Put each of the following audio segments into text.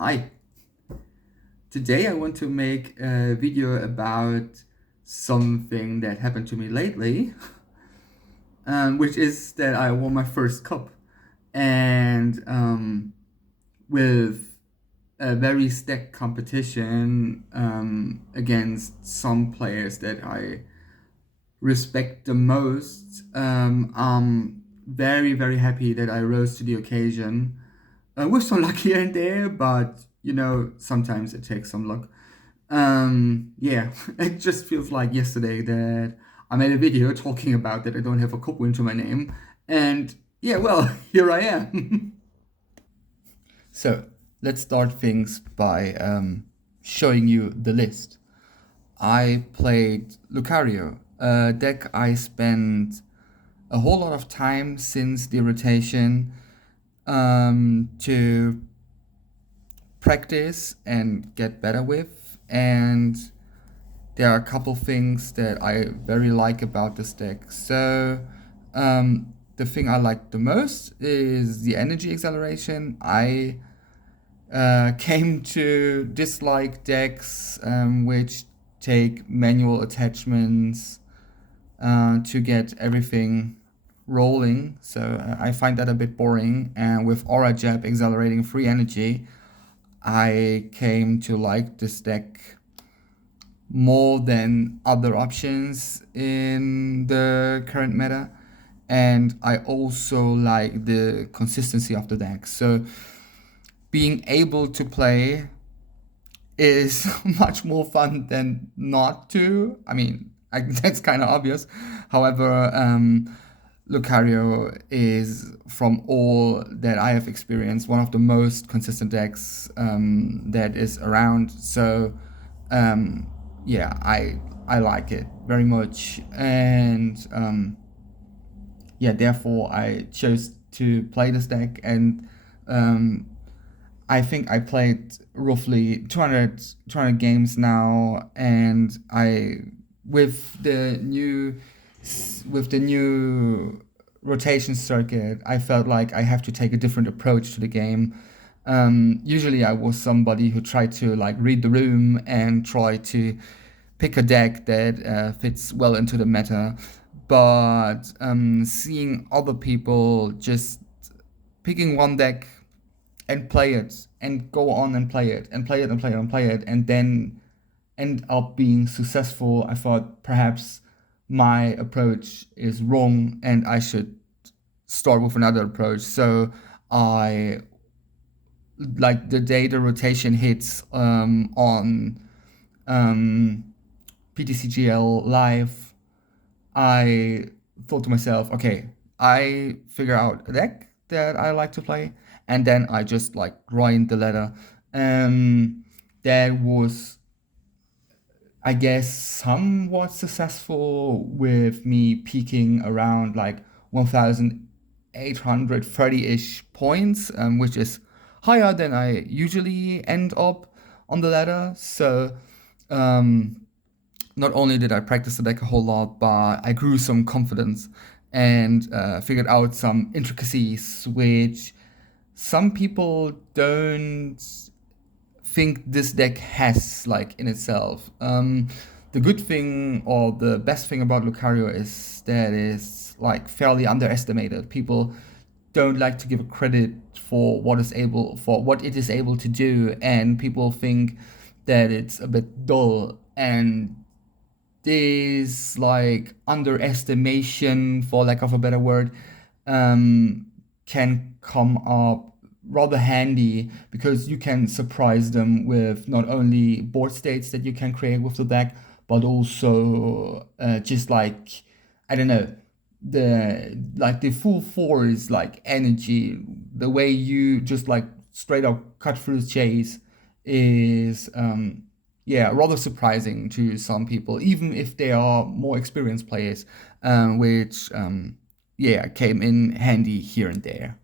Hi, today I want to make a video about something that happened to me lately, which is that I won my first cup and with a very stacked competition against some players that I respect the most. I'm very, very happy that I rose to the occasion. With some luck here and there, but sometimes it takes some luck. Yeah, it just feels like yesterday that I made a video talking about that I don't have a cup win to my name. And yeah, well, here I am. So let's start things by showing you the list. I played Lucario, a deck I spent a whole lot of time since the rotation to practice and get better with. And there are a couple things that I very like about this deck. So the thing I like the most is the energy acceleration. I came to dislike decks which take manual attachments to get everything rolling. So I find that a bit boring. And with Aura Jab accelerating free energy, I came to like this deck more than other options in the current meta. And I also like the consistency of the deck. So being able to play is much more fun than not to. I mean, that's kind of obvious. However, Lucario is, from all that I have experienced, one of the most consistent decks that is around. So, yeah, I like it very much, and yeah, therefore I chose to play this deck, and I think I played roughly 200 games now, and with the new with the new rotation circuit, I felt like I have to take a different approach to the game. Usually, I was somebody who tried to like read the room and try to pick a deck that fits well into the meta. But seeing other people just picking one deck and play it and go on and play it and play it and play it and play it and then end up being successful, I thought perhaps my approach is wrong and I should start with another approach. So I, like the day the rotation hits on PTCGL live, I thought to myself, okay, I figure out a deck that I like to play, and then I just like grind the ladder. That was, I guess, somewhat successful with me peaking around like 1,830-ish points, which is higher than I usually end up on the ladder. So, not only did I practice the deck a whole lot, but I grew some confidence and figured out some intricacies which some people don't think this deck has like in itself. The good thing or the best thing about Lucario is that it's like fairly underestimated. People don't like to give credit for what it is able to do, and people think that it's a bit dull, and this like underestimation, for lack of a better word, can come up rather handy because you can surprise them with not only board states that you can create with the deck, but also just like, I don't know, the full force like energy, the way you just like straight up cut through the chase is yeah, rather surprising to some people, even if they are more experienced players, which yeah, came in handy here and there.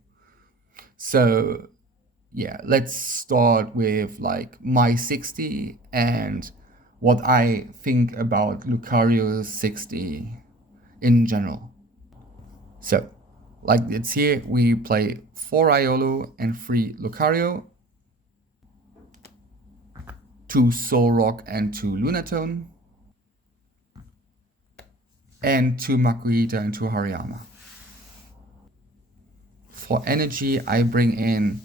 So yeah, let's start with like my 60 and what I think about Lucario's 60 in general. So, like it's here, we play 4 Iolo and 3 Lucario. 2 Soul Rock and 2 Lunatone, and 2 Makuhita and 2 Hariyama. For energy, I bring in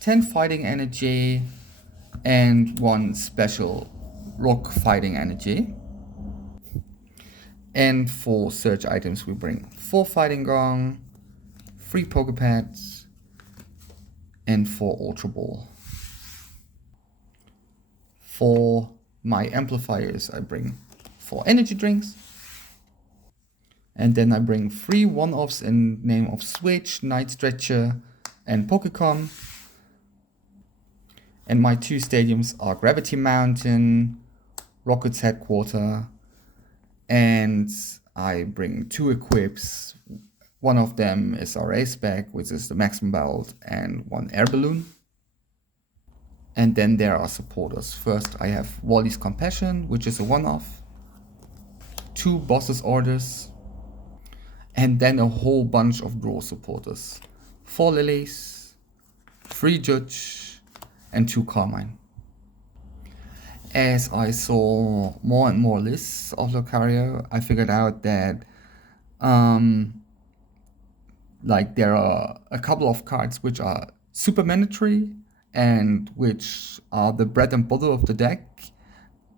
10 fighting energy and 1 special rock fighting energy. And for search items, we bring 4 fighting gong, 3 Pokepads, and 4 Ultra Ball. For my amplifiers, I bring 4 energy drinks. And then I bring 3 one-offs in name of Switch, Night Stretcher, and Pokecom. And my 2 stadiums are Gravity Mountain, Rocket's Headquarter, and I bring 2 equips. One of them is our ace bag, which is the Maximum Belt, and 1 air balloon. And then there are supporters. First I have Wally's Compassion, which is a one-off, 2 Boss's Orders, and then a whole bunch of draw supporters. 4 Lilies, 3 Judge, and 2 Carmine. As I saw more and more lists of Lucario, I figured out that like there are a couple of cards which are super mandatory and which are the bread and butter of the deck.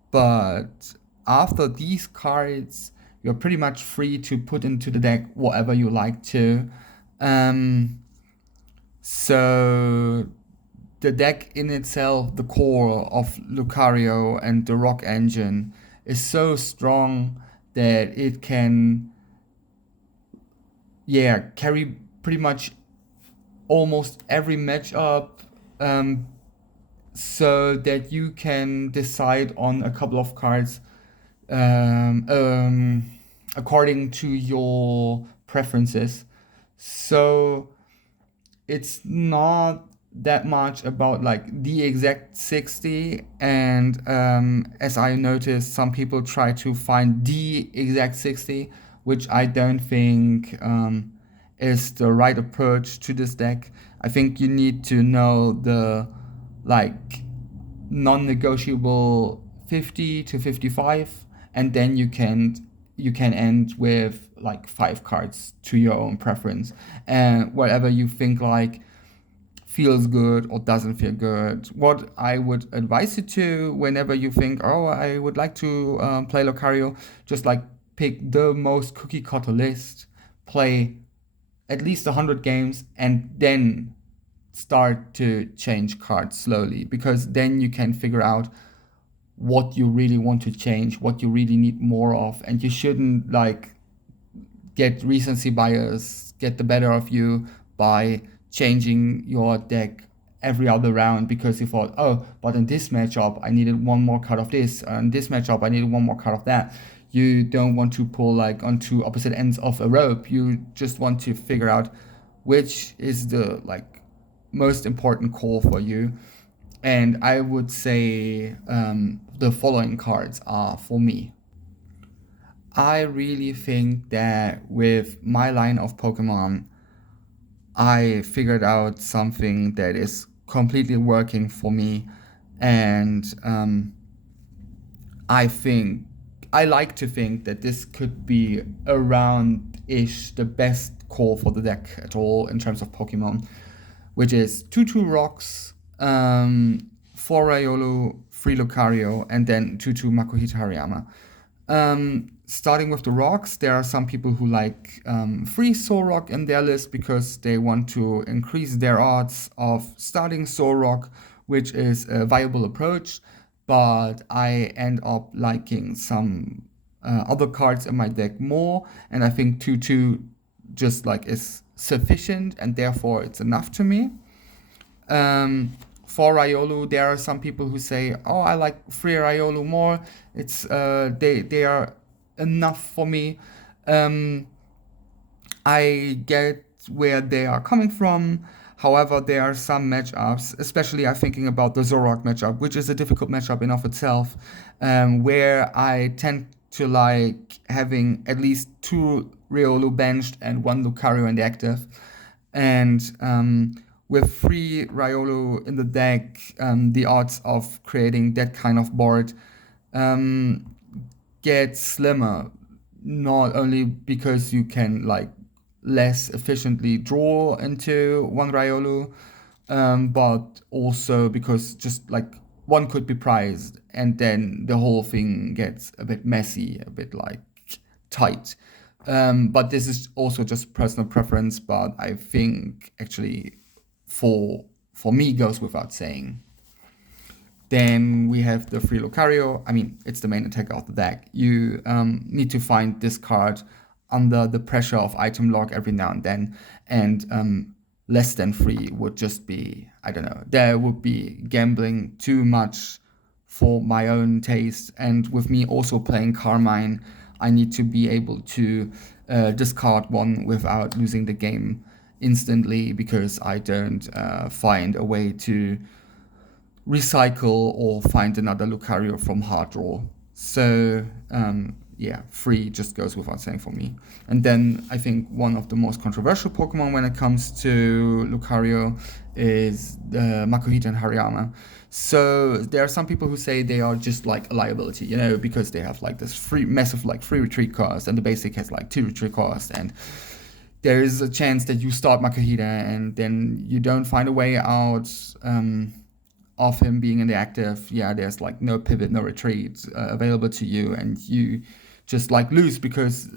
But after these cards, you're pretty much free to put into the deck whatever you like to. So the deck in itself, the core of Lucario and the Rock Engine, is so strong that it can carry pretty much almost every matchup, so that you can decide on a couple of cards according to your preferences. So it's not that much about like the exact 60, and as I noticed, some people try to find the exact 60, which I don't think is the right approach to this deck. I think you need to know the like non-negotiable 50 to 55, and then you can end with like 5 cards to your own preference, and whatever you think like feels good or doesn't feel good. What I would advise you to, whenever you think, oh, I would like to play Lucario, just like pick the most cookie cutter list, play at least 100 games, and then start to change cards slowly, because then you can figure out what you really want to change, what you really need more of, and you shouldn't like get recency bias get the better of you by changing your deck every other round because you thought, oh, but in this matchup I needed 1 more card of this, and this matchup I needed 1 more card of that. You don't want to pull like onto opposite ends of a rope. You just want to figure out which is the like most important call for you. And I would say the following cards are for me. I really think that with my line of Pokemon, I figured out something that is completely working for me, and I like to think that this could be around-ish the best core for the deck at all in terms of Pokemon, which is 2/2 Rocks, 4 Riolu, 3 Lucario, and then 2/2 Makuhita Hariyama. Starting with the rocks, there are some people who like 3 Soul Rock in their list because they want to increase their odds of starting Soul Rock, which is a viable approach. But I end up liking some other cards in my deck more, and I think 2/2 just like is sufficient, and therefore it's enough to me. For Riolu, there are some people who say, oh, I like 3 Riolu more. It's they are enough for me. I get where they are coming from. However, there are some matchups, especially I'm thinking about the Zoroark matchup, which is a difficult matchup in of itself, where I tend to like having at least 2 Riolu benched and 1 Lucario in the active. And with free Riolu in the deck, the odds of creating that kind of board um, get slimmer. Not only because you can like less efficiently draw into one Riolu, but also because just like one could be prized, and then the whole thing gets a bit messy, a bit like tight. But this is also just personal preference. But I think actually, for for me, goes without saying. Then we have the free Lucario. I mean, it's the main attacker of the deck. You need to find this card under the pressure of item lock every now and then, and less than free would just be, I don't know, there would be gambling too much for my own taste. And with me also playing Carmine, I need to be able to discard one without losing the game instantly because I don't find a way to recycle or find another Lucario from hard draw. So yeah, free just goes without saying for me. And then I think one of the most controversial Pokemon when it comes to Lucario is the Makuhita and Hariyama. So there are some people who say they are just like a liability, you know, because they have like this free massive like free retreat cost, and the basic has like 2 retreat cost, and there is a chance that you start Makuhita and then you don't find a way out of him being in the active. Yeah, there's like no pivot, no retreat available to you, and you just like lose because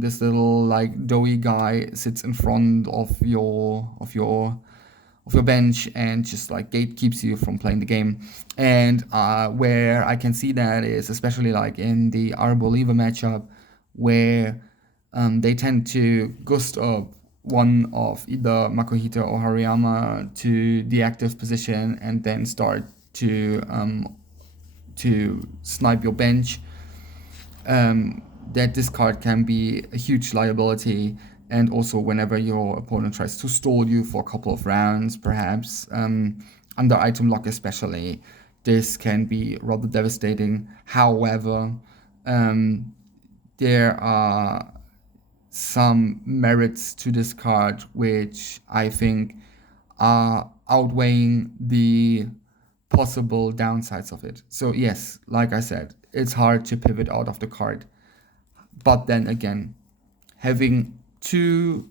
this little like doughy guy sits in front of your bench and just like gate keeps you from playing the game. And where I can see that is especially like in the Arboliva matchup, where they tend to gust up one of either Makuhita or Hariyama to the active position and then start to snipe your bench. That this card can be a huge liability, and also whenever your opponent tries to stall you for a couple of rounds, perhaps under item lock especially, this can be rather devastating. However, there are some merits to this card which I think are outweighing the possible downsides of it. So yes, like I said, it's hard to pivot out of the card. But then again, having 2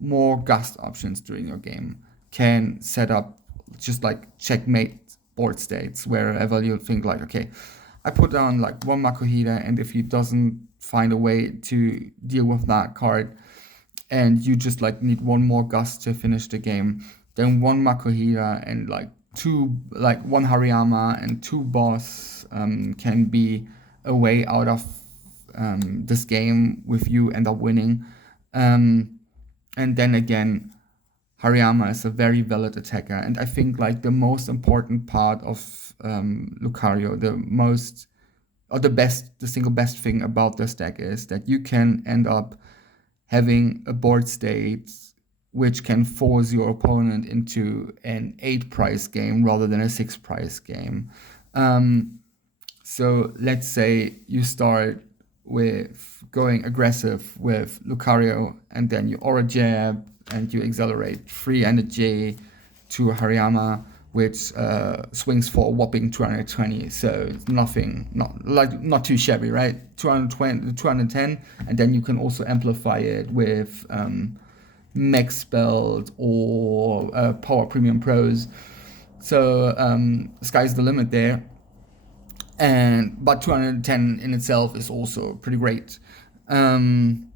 more gust options during your game can set up just like checkmate board states wherever you think like, okay, I put down like one Makuhita, and if he doesn't find a way to deal with that card, and you just like need one more gust to finish the game, then one Makuhita and like one Hariyama and 2 boss can be a way out of this game with you end up winning. And then again, Hariyama is a very valid attacker, and I think like the most important part of Lucario, the single best thing about this deck is that you can end up having a board state which can force your opponent into an 8 price game rather than a 6 price game. So let's say you start with going aggressive with Lucario, and then you Aura Jab and you accelerate 3 energy to Hariyama, which swings for a whopping 220. So it's not too shabby, right? 220, 210, and then you can also amplify it with Max Spelled or Power Premium Pros. So sky's the limit there. But 210 in itself is also pretty great. Coming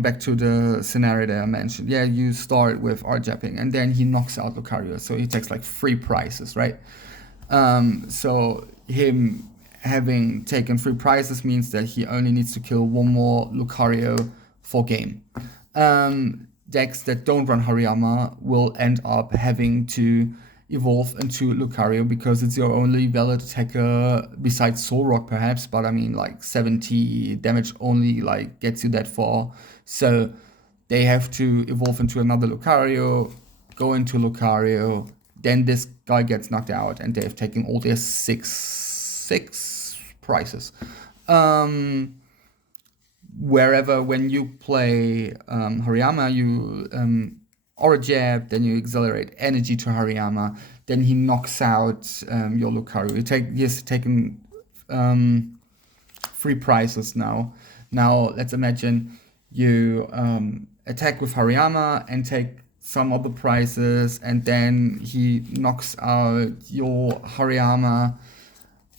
back to the scenario that I mentioned, yeah, you start with R-Japping, and then he knocks out Lucario, so he takes like 3 prices, right? So him having taken 3 prices means that he only needs to kill 1 more Lucario for game. Decks that don't run Hariyama will end up having to evolve into Lucario because it's your only valid attacker besides Solrock perhaps, but I mean like 70 damage only like gets you that far. So they have to evolve into another Lucario, go into Lucario, then this guy gets knocked out, and they've taken all their six prices. Wherever when you play Hariyama, you Aura Jab, then you accelerate energy to Hariyama, then he knocks out your Lucario. He has taken 3 prizes now. Now let's imagine you attack with Hariyama and take some of the prizes, and then he knocks out your Hariyama.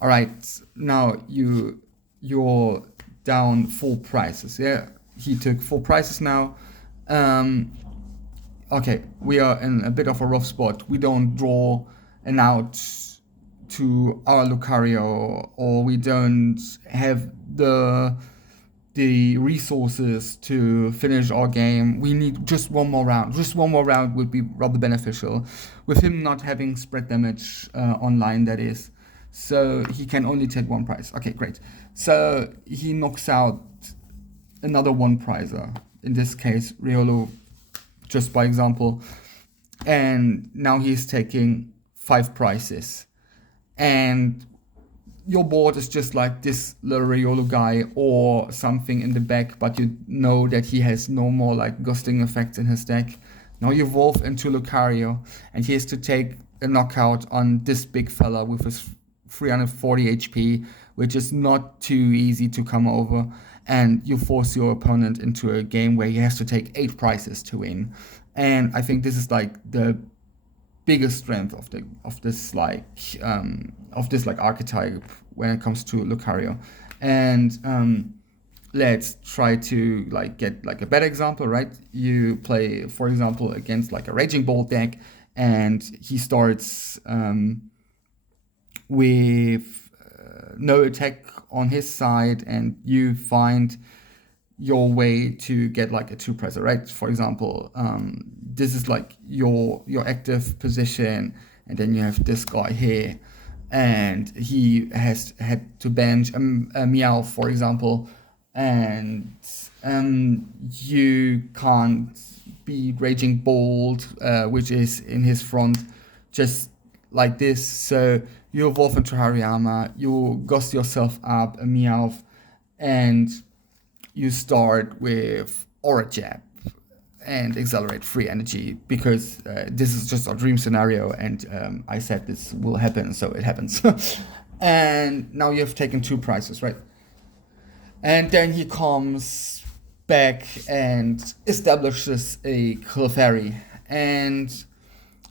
All right, now you're down 4 prizes. Yeah, he took 4 prizes now. Okay, we are in a bit of a rough spot. We don't draw an out to our Lucario, or we don't have the resources to finish our game. We need just one more round. Just one more round would be rather beneficial, with him not having spread damage online, that is. So he can only take 1 prize. Okay, great. So he knocks out another 1 prizer. In this case, Riolu, just by example. And now he's taking 5 prizes. And your board is just like this little Riolu guy or something in the back, but you know that he has no more like gusting effects in his deck. Now you evolve into Lucario, and he has to take a knockout on this big fella with his 340 HP, which is not too easy to come over. And you force your opponent into a game where he has to take 8 prizes to win. And I think this is like the biggest strength of this archetype when it comes to Lucario. And let's try to like get like a better example, right? You play, for example, against like a Raging Bolt deck, and he starts with no attack on his side, and you find your way to get like a 2 presser, right? For example, this is like your active position, and then you have this guy here, and he has had to bench a Meow, for example, and you can't beat Raging Bolt, which is in his front, just like this. So you evolve into Hariyama, you ghost yourself up a Meowth, and you start with Aura Jab and accelerate free energy, because this is just a dream scenario, and I said this will happen, so it happens. And now you have taken 2 prizes, right? And then he comes back and establishes a Clefairy, and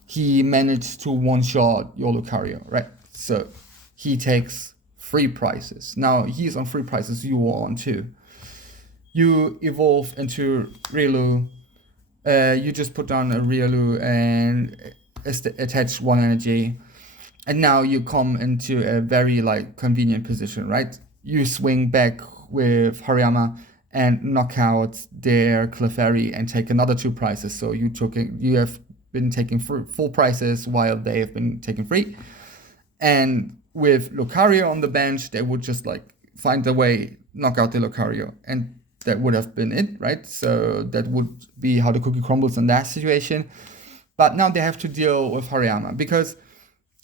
he managed to one-shot your Lucario, right? So he takes 3 prizes. Now he's on 3 prizes, you are on 2. You evolve into Riolu. You just put down a Riolu and attach 1 energy. And now you come into a very like convenient position, right? You swing back with Hariyama and knock out their Clefairy and take another 2 prizes. So you have been taking 4 prizes while they have been taking 3. And with Lucario on the bench, they would just like find a way, knock out the Lucario, and that would have been it, right? So that would be how the cookie crumbles in that situation. But now they have to deal with Hariyama, because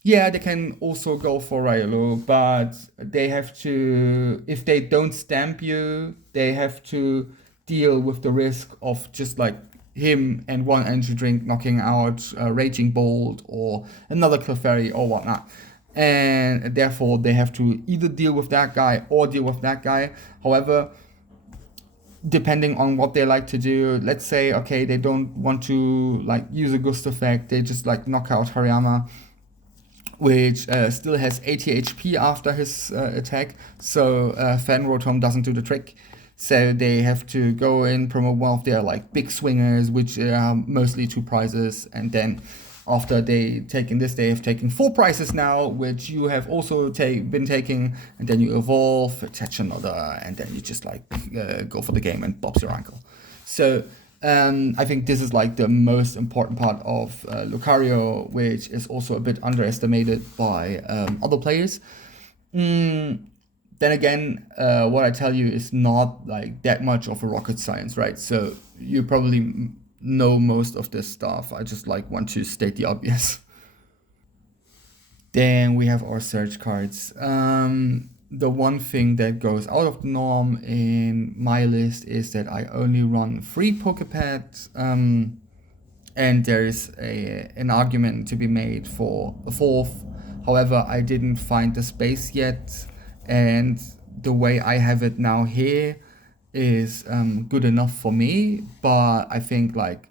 yeah, they can also go for Riolu, but they have to, if they don't stamp you, they have to deal with the risk of just like him and 1 energy drink knocking out Raging Bolt or another Clefairy or whatnot. And therefore they have to either deal with that guy or deal with that guy. However, depending on what they like to do, let's say, okay, they don't want to like use a ghost effect, they just like knock out Hariyama, which still has 80 HP after his attack, so Fan Rotom doesn't do the trick. So they have to go in, promote one of their like big swingers, which are mostly 2 prizes, and then after they taking this, they have taken 4 prizes now, which you have also been taking, and then you evolve, attach another, and then you just like go for the game and bobs your uncle. So I think this is like the most important part of Lucario, which is also a bit underestimated by other players. Then again, what I tell you is not like that much of a rocket science, right? So you probably know most of this stuff. I just like want to state the obvious. Then we have our search cards. The one thing that goes out of the norm in my list is that I only run 3 Pokepads. and there is an argument to be made for a fourth. However, I didn't find the space yet, and the way I have it now here is good enough for me. But I think like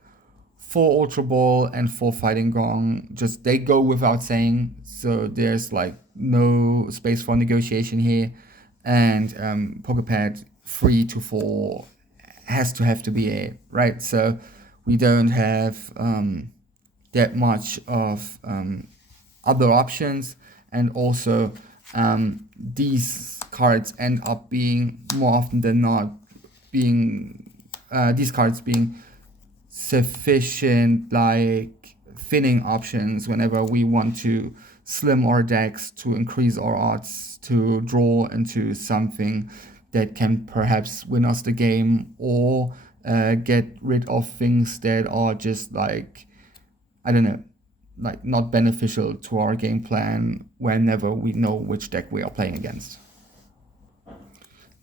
for Ultra Ball and for Fighting Gong, just they go without saying. So there's like no space for negotiation here, and Pokepad 3 to 4 has to have to be a right. So we don't have that much of other options, and also these cards end up being more often than not being these cards being sufficient like thinning options whenever we want to slim our decks to increase our odds to draw into something that can perhaps win us the game, or get rid of things that are just like, I don't know, like not beneficial to our game plan whenever we know which deck we are playing against.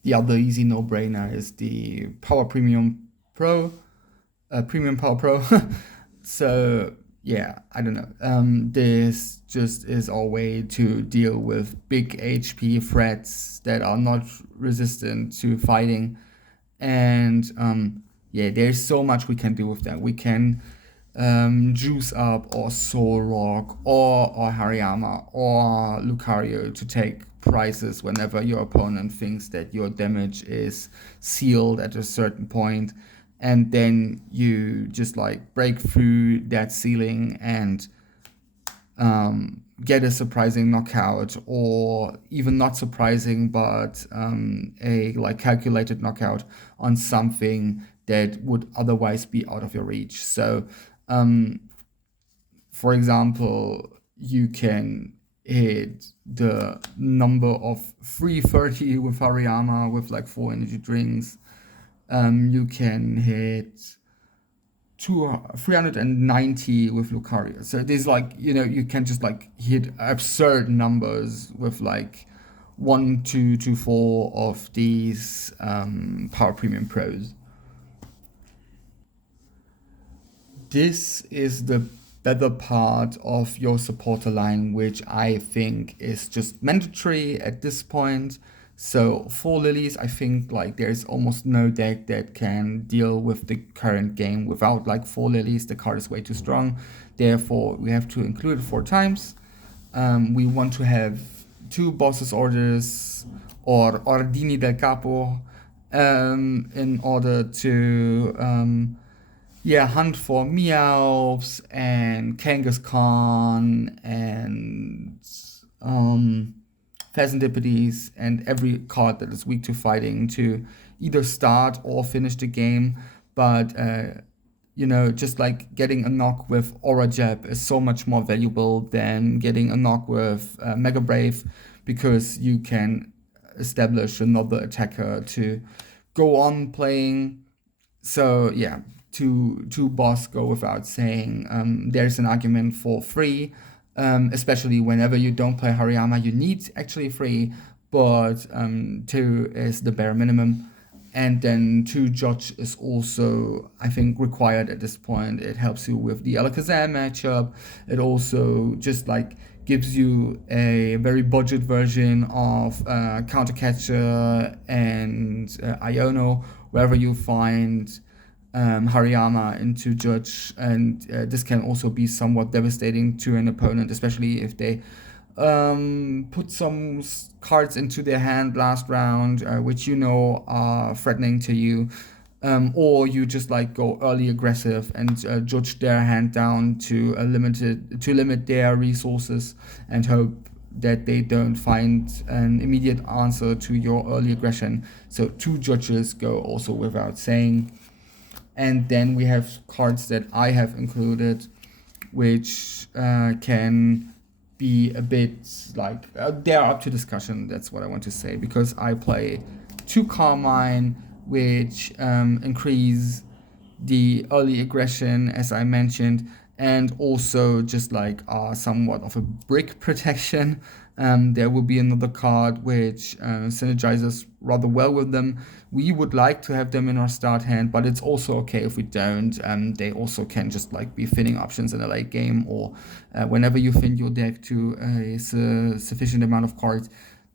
The other easy no-brainer is the Power Premium Pro, Premium Power Pro. So yeah, I don't know. This just is our way to deal with big HP threats that are not resistant to fighting, and yeah, there's so much we can do with that. We can juice up or Soul Rock or Hariyama or Lucario to take prizes whenever your opponent thinks that your damage is sealed at a certain point, and then you just like break through that ceiling and get a surprising knockout, or even not surprising but a like calculated knockout on something that would otherwise be out of your reach. So for example, you can hit the number of 330 with Hariyama with like 4 energy drinks. You can hit 390 with Lucario. So there's like, you can just like hit absurd numbers with like 1, 2 to 4 of these Power Premium Pros. This is the better part of your supporter line, which I think is just mandatory at this point. So for Lilies, I think like there's almost no deck that can deal with the current game without like 4 Lilies. The card is way too strong. Therefore, we have to include it 4 times. We want to have 2 Boss's Orders or Ordini del Capo in order to hunt for Meowths and Kangaskhan and Pheasantippides and every card that is weak to fighting to either start or finish the game. But just like getting a knock with Aura Jab is so much more valuable than getting a knock with Mega Brave, because you can establish another attacker to go on playing. So yeah, two boss go without saying. There's an argument for 3, especially whenever you don't play Hariyama. You need actually 3, but 2 is the bare minimum. And then 2 Judge is also, I think, required at this point. It helps you with the Alakazam matchup. It also just like gives you a very budget version of Countercatcher and Iono, wherever you find Hariyama into Judge, and this can also be somewhat devastating to an opponent, especially if they put some cards into their hand last round, which are threatening to you, or you just like go early aggressive and judge their hand down to limit their resources and hope that they don't find an immediate answer to your early aggression. So 2 judges go also without saying. And then we have cards that I have included, which can be a bit like, they're up to discussion, that's what I want to say, because I play 2 Carmine, which increase the early aggression, as I mentioned, and also just like somewhat of a brick protection. There will be another card which synergizes rather well with them. We would like to have them in our start hand, but it's also okay if we don't. They also can just like be thinning options in a late game, or whenever you thin your deck to a sufficient amount of cards,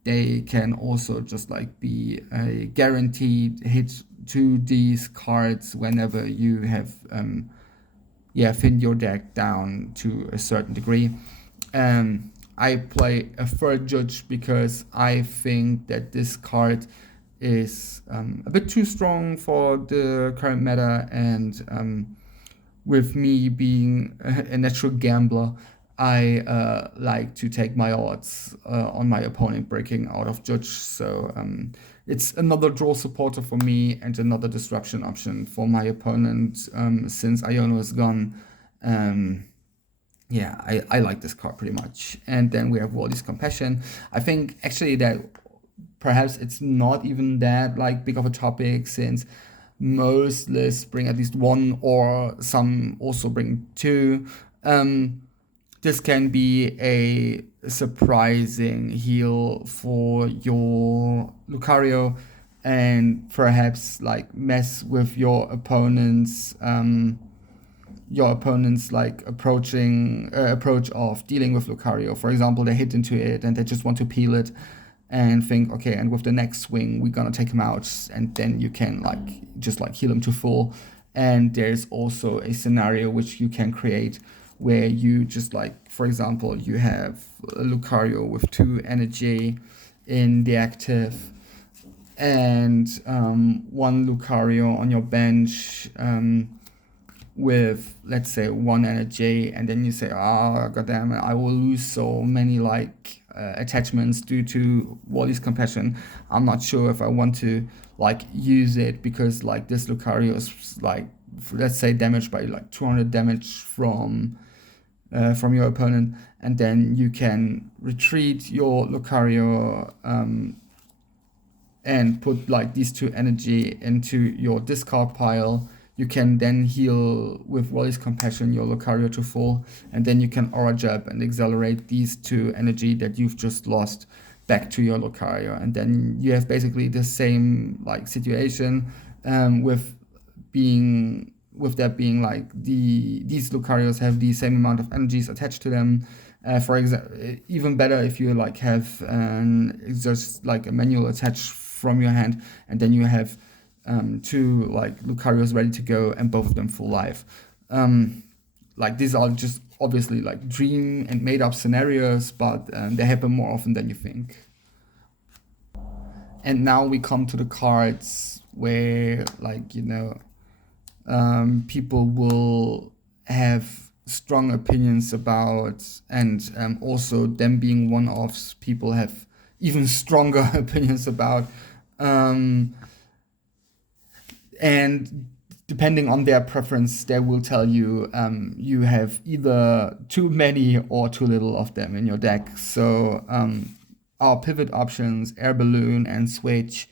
they can also just like be a guaranteed hit to these cards whenever you have thin your deck down to a certain degree. I play a third judge because I think that this card is a bit too strong for the current meta, and with me being a natural gambler, I like to take my odds on my opponent breaking out of judge. So it's another draw supporter for me and another disruption option for my opponent since Iono is gone. I like this card pretty much. And then we have Wally's Compassion. I think actually that perhaps it's not even that like big of a topic, since most lists bring at least one, or some also bring two. This can be a surprising heal for your Lucario, and perhaps like mess with your opponent's like approach of dealing with Lucario. For example, they hit into it and they just want to peel it and think, okay, and with the next swing we're gonna take him out, and then you can like just like heal him to full. And there's also a scenario which you can create where you just like, for example, you have a Lucario with 2 energy in the active, and one Lucario on your bench with, let's say, 1 energy, and then you say, goddamn it, I will lose so many like attachments due to Wally's Compassion. I'm not sure if I want to like use it, because like this Lucario is like, let's say, damaged by like 200 damage from your opponent, and then you can retreat your Lucario and put like these 2 energy into your discard pile. You can then heal with Wally's Compassion your Lucario to full, and then you can Aura Jab and accelerate these 2 energy that you've just lost back to your Lucario, and then you have basically the same like situation with that being like these Lucarios have the same amount of energies attached to them. For example, even better if you like have just like a manual attached from your hand, and then you have 2 like Lucarios ready to go, and both of them full life. Like these are just obviously like dream and made up scenarios, but they happen more often than you think. And now we come to the cards where, like, people will have strong opinions about, and also them being one-offs, people have even stronger opinions about. And depending on their preference, they will tell you you have either too many or too little of them in your deck. So our pivot options, Air Balloon and Switch,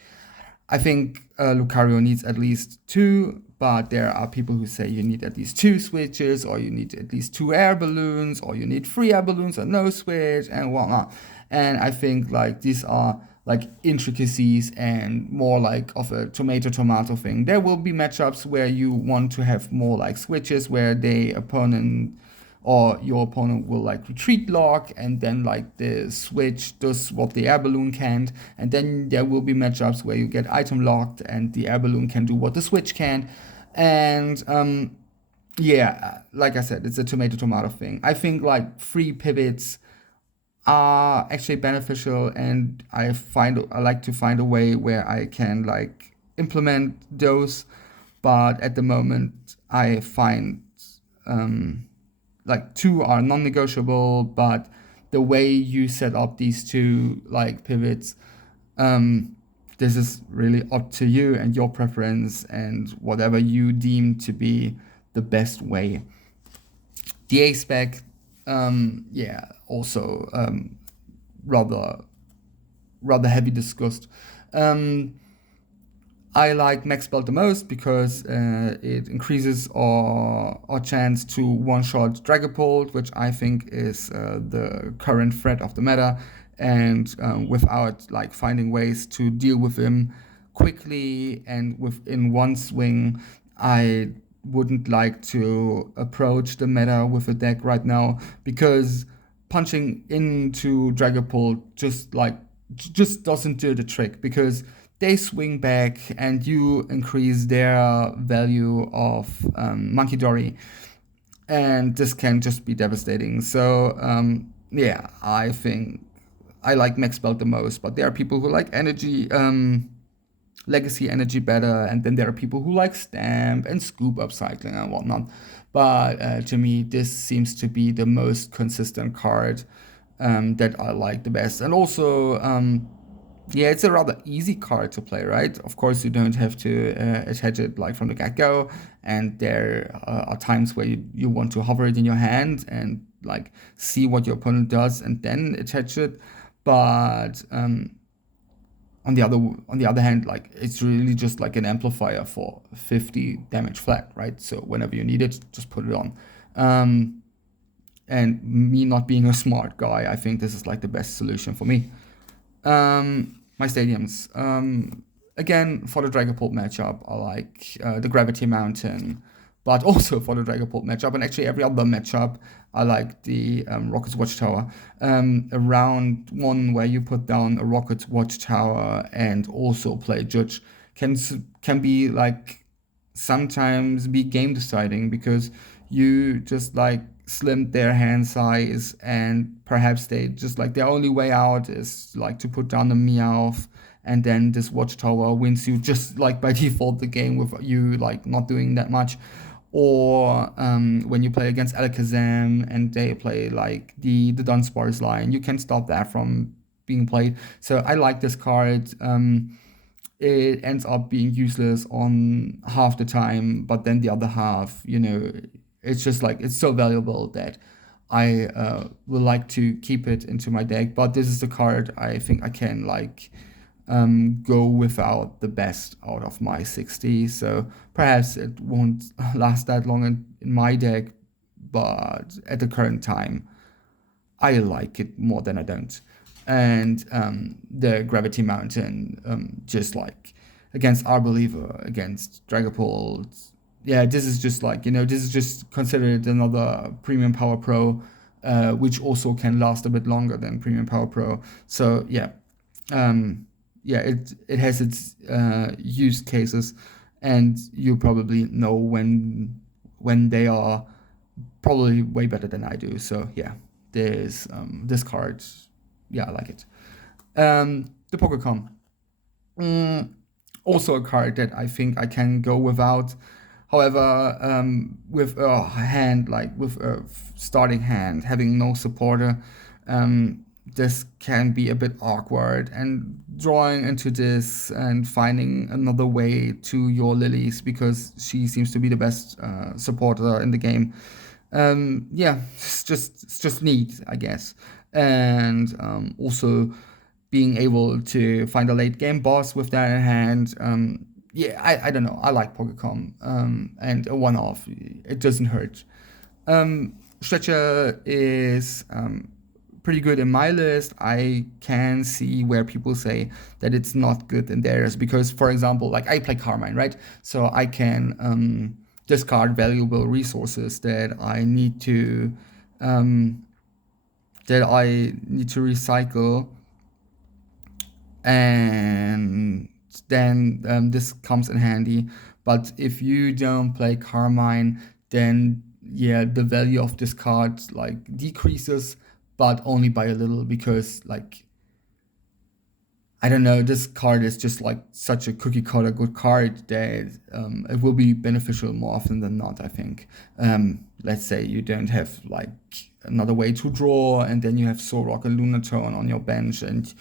I think Lucario needs at least 2, but there are people who say you need at least 2 switches, or you need at least 2 air balloons, or you need 3 air balloons and no switch, and whatnot. And I think like these are like intricacies and more like of a tomato thing. There will be matchups where you want to have more like switches, where the opponent or your opponent will like retreat lock, and then like the switch does what the air balloon can't. And then there will be matchups where you get item locked and the air balloon can do what the switch can. And like I said, it's a tomato thing. I think like 3 pivots are actually beneficial, and I like to find a way where I can like implement those. But at the moment, I find like 2 are non-negotiable, but the way you set up these 2 like pivots, this is really up to you and your preference and whatever you deem to be the best way. The A spec, also rather heavy discussed. I like Max Belt the most because it increases our chance to one-shot Dragapult, which I think is the current threat of the meta, and without like finding ways to deal with him quickly and within one swing, I wouldn't like to approach the meta with a deck right now because punching into Dragapult just doesn't do the trick because they swing back and you increase their value of Monkey Dory, and this can just be devastating. So yeah, I think I like Max Belt the most, but there are people who like Legacy Energy better, and then there are people who like Stamp and Scoop Upcycling and whatnot. But to me, this seems to be the most consistent card that I like the best, and also yeah, it's a rather easy card to play, right? Of course, you don't have to attach it like from the get-go, and there are times where you want to hover it in your hand and like see what your opponent does and then attach it. But on the other hand, like it's really just like an amplifier for 50 damage flat, right? So whenever you need it, just put it on. And me not being a smart guy, I think this is like the best solution for me. My stadiums. Again, for the Dragapult matchup, I like the Gravity Mountain, but also for the Dragapult matchup, and actually every other matchup, I like the Rocket's Watchtower. A round one where you put down a Rocket's Watchtower and also play Judge can be like sometimes be game deciding because you just like slimmed their hand size and perhaps they just like their only way out is like to put down the Meowth, and then this Watchtower wins you just like by default the game with you like not doing that much. Or when you play against Alakazam and they play like the Dunsparce line, you can stop that from being played. So I like this card. It ends up being useless on half the time, but then the other half, it's just like it's so valuable that I would like to keep it into my deck. But this is the card I think I can like go without the best out of my 60. So perhaps it won't last that long in my deck, but at the current time, I like it more than I don't. And the Gravity Mountain, just like against Arboliver, against Dragapult. Yeah, this is just like, this is just considered another Premium Power Pro, which also can last a bit longer than Premium Power Pro. So yeah, yeah, it has its use cases, and you probably know when they are probably way better than I do. So yeah, there's this card. Yeah, I like it. The Pokecom. Also a card that I think I can go without. However, with a hand, like with a starting hand, having no supporter, this can be a bit awkward. And drawing into this and finding another way to your Lilies because she seems to be the best supporter in the game. Yeah, it's just neat, I guess. And also being able to find a late game boss with that in hand. Yeah, I don't know. I like Pokecom. And a one off, it doesn't hurt. Stretcher is pretty good in my list. I can see where people say that it's not good in theirs because, for example, like I play Carmine, right? So I can discard valuable resources that I need to recycle, and then this comes in handy. But if you don't play Carmine, then yeah, the value of this card like decreases, but only by a little because like I don't know, this card is just like such a cookie cutter good card that it will be beneficial more often than not, I think. Let's say you don't have like another way to draw, and then you have Solrock and Lunatone on your bench, and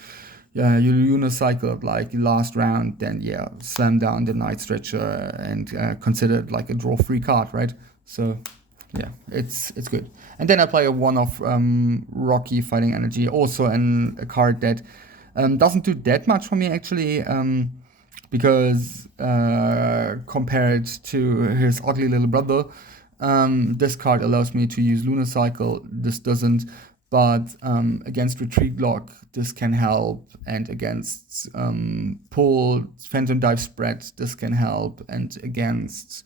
you unicycle like last round, then yeah, slam down the Night Stretcher and consider it like a draw-free card, right? So yeah, it's good. And then I play a one of Rocky Fighting Energy, also a card that doesn't do that much for me actually. because compared to his ugly little brother, this card allows me to use Lunar Cycle. This doesn't, but against Retreat Lock, this can help, and against Pull, Phantom Dive Spread, this can help, and against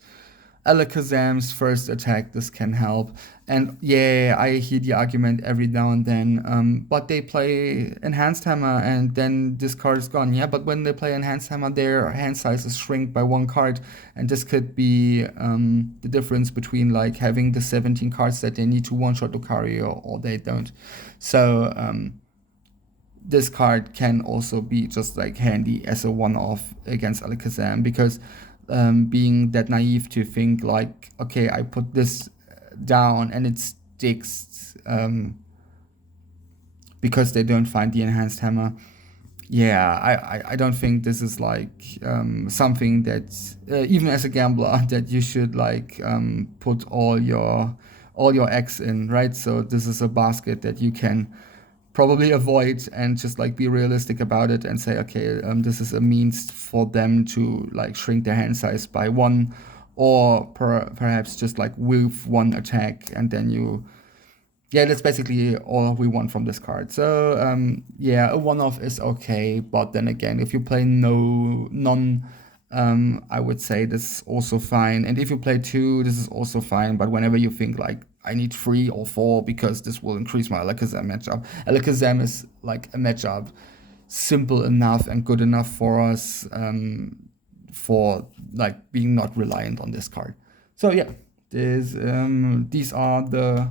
Alakazam's first attack, this can help. And yeah, I hear the argument every now and then, but they play Enhanced Hammer and then this card is gone. Yeah, but when they play Enhanced Hammer, their hand sizes shrink by one card. And this could be the difference between like having the 17 cards that they need to one-shot Lucario or they don't. So this card can also be just like handy as a one-off against Alakazam, because being that naive to think like, okay, I put this down and it sticks because they don't find the Enhanced Hammer. Yeah, I don't think this is like something that even as a gambler that you should like put all your eggs in, right? So this is a basket that you can probably avoid and just like be realistic about it and say, okay, this is a means for them to like shrink their hand size by one, or perhaps just like with one attack, and then yeah, that's basically all we want from this card. So yeah, a one-off is okay, but then again, if you play none, I would say this is also fine. And if you play two, this is also fine. But whenever you think like I need 3 or 4 because this will increase my Alakazam matchup, Alakazam is like a matchup simple enough and good enough for us for like being not reliant on this card. So yeah, these are the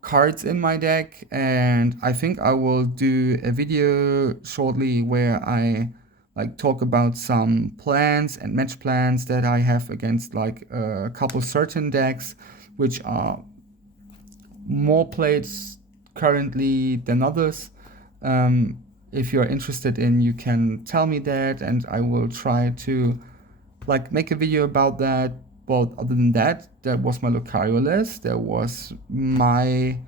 cards in my deck, and I think I will do a video shortly where I like talk about some plans and match plans that I have against like a couple certain decks which are more played currently than others. If you're interested in, you can tell me that and I will try to like make a video about that. But other than that, that was my Lucario list. There was my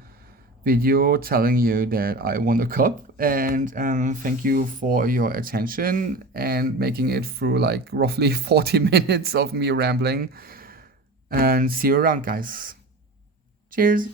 video telling you that I won a cup, and thank you for your attention and making it through like roughly 40 minutes of me rambling, and see you around, guys. Cheers.